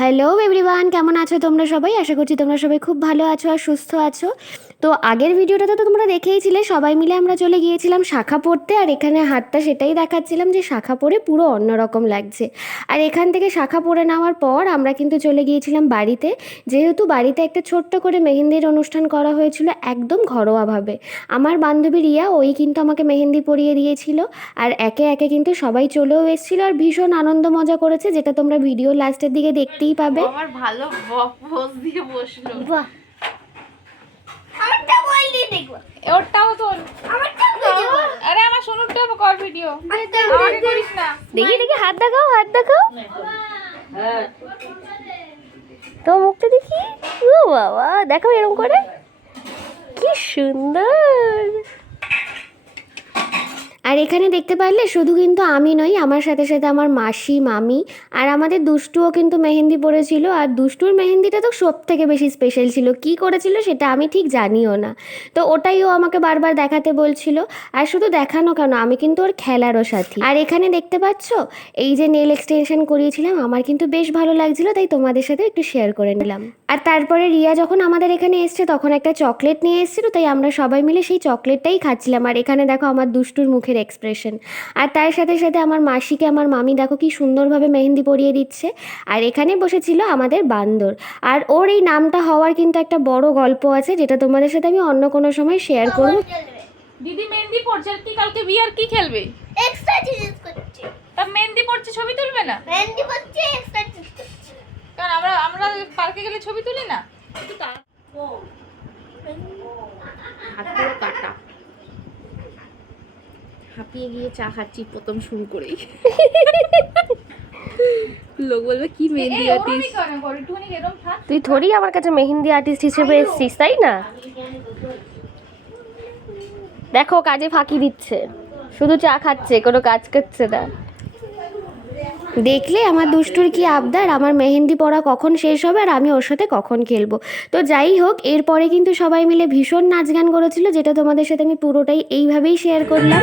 Hello everyone কেমন আছো তোমরা সবাই? আশা করছি তোমরা সবাই খুব ভালো আছো আর সুস্থ আছো। তো আগের ভিডিওটাতে তো তোমরা দেখেইছিলে সবাই মিলে আমরা চলে গিয়েছিলাম শাখা পড়তে আর এখানে হাতটা সেটাই দেখাচ্ছিলাম যে শাখা পরে পুরো অন্যরকম লাগছে। আর এখান থেকে শাখা পরে নেওয়ার পর আমরা কিন্তু চলে গিয়েছিলাম বাড়িতে। যেহেতু বাড়িতে একটা ছোট্ট করে মেহেন্দির অনুষ্ঠান করা হয়েছিল একদম ঘরোয়াভাবে। আমার বান্ধবী রিয়া, ওই কিন্তু আমাকে মেহেন্দি পরিয়ে দিয়েছিল আর একে একে কিন্তু সবাই চলেও এসেছিল আর ভীষণ আনন্দ মজা করেছে, যেটা তোমরা ভিডিও লাস্টের দিকে দেখতেই পাবে? আমার ভালো বস দিয়ে বসল। বাহ। আমারটা বল দিয়ে দেখব। ওরটাও তোর। আমারটা ভিডিও আরে আমার সোনুরটা কর ভিডিও আমাকে করিস না। দেখি দেখি হাত দেখাও হাত দেখাও। তো মুখটা দেখি। ও বাবা দেখো এরকম করে। কি সুন্দর। আর এখানে দেখতে পারলে শুধু কিন্তু আমি নই, আমার সাথে সাথে আমার মাসি, মামি আর আমাদের দুষ্টুও কিন্তু মেহেন্দি পড়েছিল আর দুষ্টুর মেহেন্দিটা তো সব থেকে বেশি স্পেশাল ছিল। কি করেছিল সেটা আমি ঠিক জানিও না। তো ওটাই ও আমাকে বারবার দেখাতে বলছিল। আর শুধু দেখানো কেন, আমি কিন্তু ওর খেলারও সাথী। আর এখানে দেখতে পাচ্ছ, এই যে নেল এক্সটেনশন করিয়েছিলাম, আমার কিন্তু বেশ ভালো লাগছিল, তাই তোমাদের সাথে একটু শেয়ার করে নিলাম। আর তারপরে রিয়া যখন আমাদের এখানে এসছে, তখন একটা চকলেট নিয়ে এসেছিল, তাই আমরা সবাই মিলে সেই চকলেটটাই খাচ্ছিলাম। আর এখানে দেখো আমার দুষ্টুর মুখের এক্সপ্রেশন আর তার সাথে সাথে আমার মাসিকে আমার মামি দেখো কি সুন্দরভাবে মেহেন্দি পরিয়ে দিচ্ছে। আর এখানে বসেছিল আমাদের বান্দর। আর ওর এই নামটা হওয়ার কিন্তু একটা বড় গল্প আছে যেটা তোমাদের সাথে আমি অন্য কোনো সময় শেয়ার করব। দিদি মেহেন্দি পড়ছে আর কি কালকে বিয়ার কি খেলবে? এক্সট্রা চিজ করছে। তা মেহেন্দি পড়ছে ছবি তুলবে না? মেহেন্দি করছে এক্সট্রা চিজ করছে। কারণ আমরা আমরা পার্কে গেলে ছবি তুলি না? হাত পুরো কাটা। হাঁপিয়ে গিয়ে চা খাচ্ছি প্রথম শুরু করেই। লোক বলবে কি মেহেন্দি আর্টিস্ট তুই থোড়ি আমার কাছে মেহেন্দি আর্টিস্ট হিসেবে এসছিস তাই না? দেখো কাজে ফাঁকি দিচ্ছে। শুধু চা খাচ্ছে কোনো কাজ করছে না। দেখলে আমার দুষ্টুর কি আবদার? আমার মেহেন্দি পড়া কখন শেষ হবে আর আমি ওর সাথে কখন খেলব? তো যাই হোক এরপরে কিন্তু সবাই মিলে ভীষণ নাচ গান করেছিল যেটা তোমাদের সাথে আমি পুরোটাই এইভাবেই শেয়ার করলাম।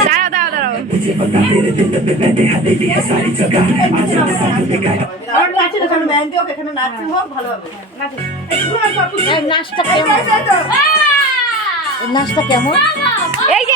দাঁড়াও দাঁড়াও দাঁড়াও। নাচটা কেমন? এই যে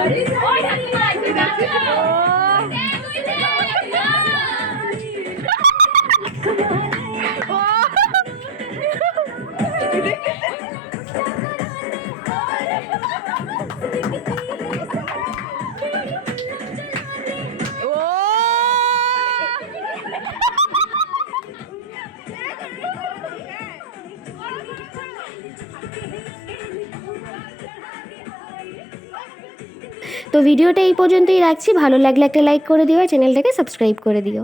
Oh! on. তো ভিডিওটা এই পর্যন্তই রাখছি। ভালো লাগলে একটা লাইক করে দিও চ্যানেলটাকে সাবস্ক্রাইব করে দিও।